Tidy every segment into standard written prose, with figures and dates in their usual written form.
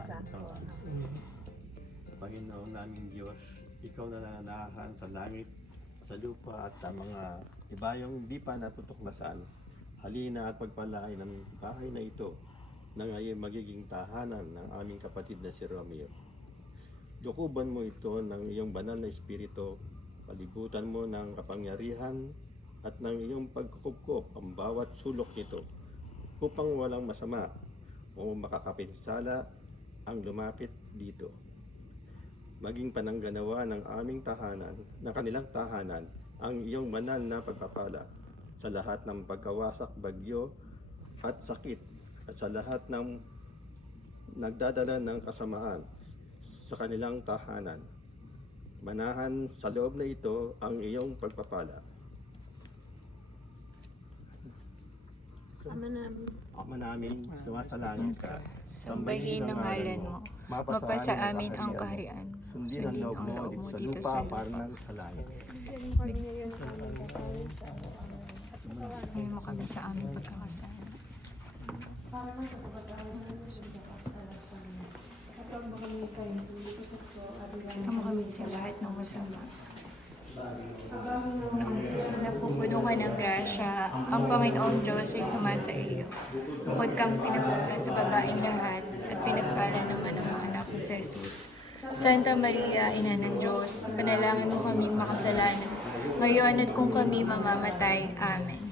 isa. Panginoon naming Diyos, ikaw na nananahan sa langit, sa lupa at sa mga ibayong hindi pa natutuklasan. Halina at pagpalain ng bahay na ito na ngayon magiging tahanan ng aming kapatid na si Romeo. Dukuban mo ito ng iyong banal na espiritu, palibutan mo ng kapangyarihan at ng iyong pagkukupkop ang bawat sulok nito upang walang masama o makakapinsala ang lumapit dito. Maging panangganawa ng aming tahanan, ng kanilang tahanan, ang iyong banal na pagpapala sa lahat ng pagkawasak, bagyo at sakit at sa lahat ng nagdadala ng kasamaan sa kanilang tahanan. Manahan sa loob na ito ang iyong pagpapala. Ama namin, sumasalangit ka. Sambahin ang ngalan mo. Mapasa amin ang kaharian mo. Sundin ang loob mo sa lupa para ng sa langit. Bigyan mo kami sa aming pagkakasala. Bigyan mo kami sa lahat ng masama. Napupuno ka ng grasya, ang Panginoong Diyos ay sumasa iyo. Bukod kang pinagpala sa babaeng lahat, at pinagpala naman ang mga anak mo sa Jesus. Santa Maria, Ina ng Diyos, panalangin mo kaming makasalanan, ngayon at kung kami mamamatay. Amen.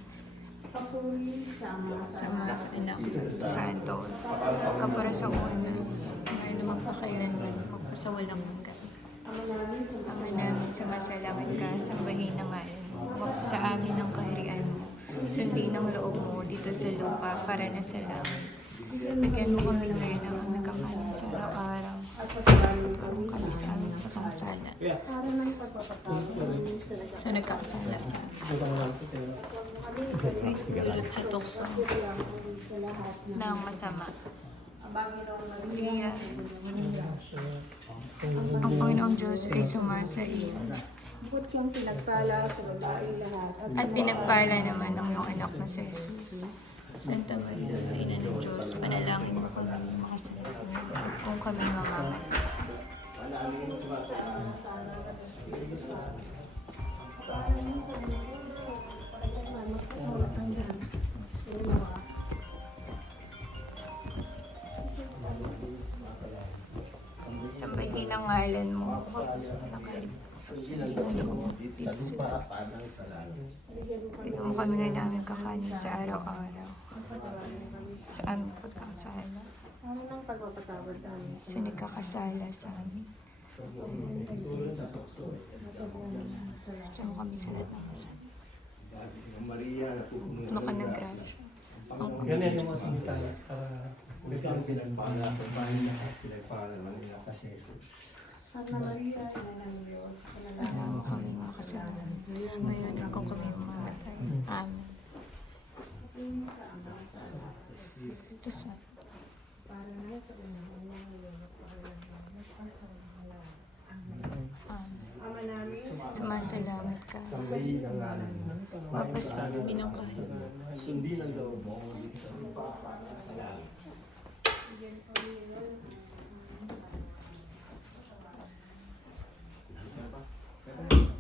Sama sa anak sa Santo, kapara sa una, ngayon na magpakailanman, magpasawalang hanggan. Ama namin, sumasalangit ka, sambahin ang ngalan mo. Mapasa amin ang kaharian mo. Sundin ang loob mo dito sa lupa para na sa langit. Bigyan mo kami ngayon ng aming kakanin sa araw-araw. Ang kami sa aming pagkakasala. So nagkakasala sa amin. Dulot sa tukso ng masama. Maria, ang Panginoong Diyos ay sumasa iyo. Bukod kang pinagpala sa babaeng lahat. At pinagpala naman ang iyong anak na si Jesus. Santa Maria, Ina ng Diyos, panalangin mo kami makasalanan kung kami mamamatay. Sambahin ang ngalan mo. Bigyan mo kami ngayon namin kakanin sa araw-araw. Sa aming pagkakasala. Ano nang pagpapatawad namin? Sa nagkakasala sa amin. Diyan mo kami sa lahat ng masama. Ano ka ng grasya? Ang Ganyan yung mga samtala para Ikaw ang pinagpala sa bahay na pinagpala ng iyong kasi Jesus. Santa Maria, Ina ng Diyos, Alam mo kami makasama. Ngayon at kung kami mamamatay. Amen. sa ama sa anak, Ito sa para na sa unang ngayon at para sa mga Amen. Amen. Ama namin, Sumasalamat ka. Sambahin ang ngalan mo. Mapasa amin ang kahit. Sundin ang loob mo dito sa lupa para sa langit.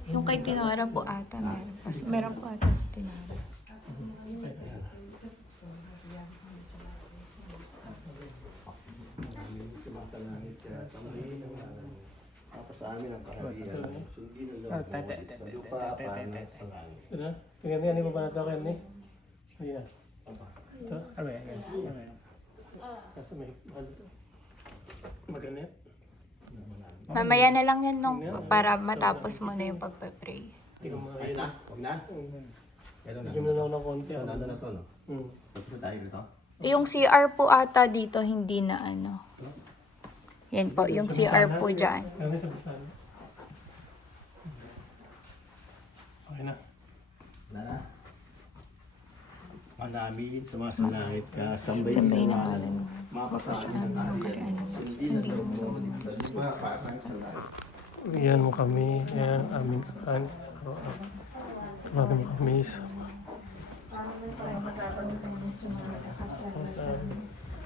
Yung kay Tinara po ata meron. Meron po ata sa Tinara. Amin, sumasalangit ka. Sambahin ang ngalan mo. Tapos sa amin ang kaharian. Sundin ang loob mo dito sa lupa para sa langit. ano? Ganyan mo ba natin ako yan eh? Ayan. Ito? Ano yan? Kasi may mahal ito. Maganit. Mamaya na lang yan nung para matapos mo na yung pagpe-pray. Hindi ko mga Ayun na, huwag na. Ito na. Bigyan mo na ako ng konti. Ito, nandun na to, no? Hmm. Tapos na tayo dito. Yung CR po ata dito hindi na ano. Yan po, yung CR po dyan. Gamit sa butana. Okay na. Wala na. Manami, sumasalangit ka. Sambahin Sabayin ang ang ngalan ngalan mo. mo. Mapapasaan Mapasaan ang ang kaharian. kaharian mo. Sundin ang loob mo dito sa lupa para sa langit. Bigyan mo kami. Yan, aming kakain. Tumagin mo kami sa pagpapatawad namin sa mga kasalanan.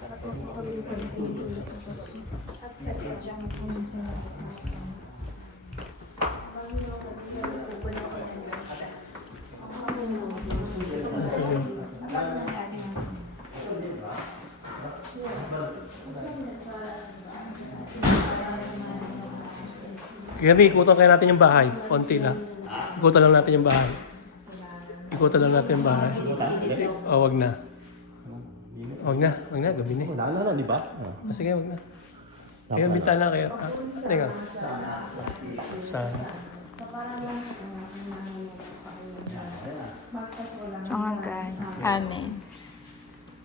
At huwag mo kami pagpapatawad sa Gabi, ikutan kaya natin yung bahay. Konti lang. Ikutan lang natin yung bahay. Ikutan lang natin yung bahay. O, wag na. Wag na. Wag na. Gabi na. Wala na, di ba? Sige, wag na. Ayun, bintana kayo. Teka. Saan? Tungagan. Amen.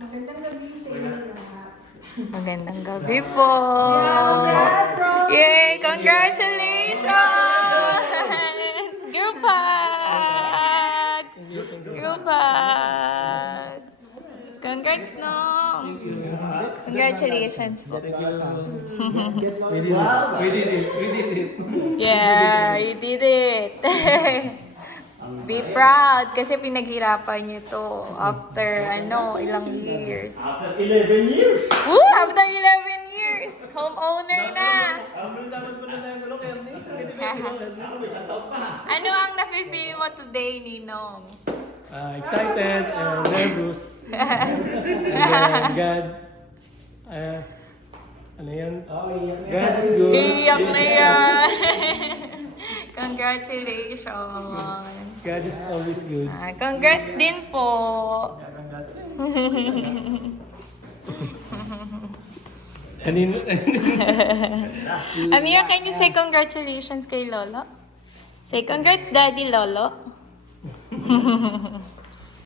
Magandang gabi sa inyo lahat. Magandang gabi po. Yay! Congratulations! Grupag! Grupag! Congrats, no? Congratulations po. We did it. Yeah, you did it. Be proud kasi pinaghirapan niyo to after ilang years. After 11 years! Woo! After 11 years! Homeowner na! Ano ang nafe-feel mo today, Ninong? Excited and nervous. And then God, ano yan? God is good. Iyak na yan! Congratulations! God is always good. Congrats din po! Kanino? Amira, can you say congratulations kay Lolo? Say congrats, Daddy Lolo.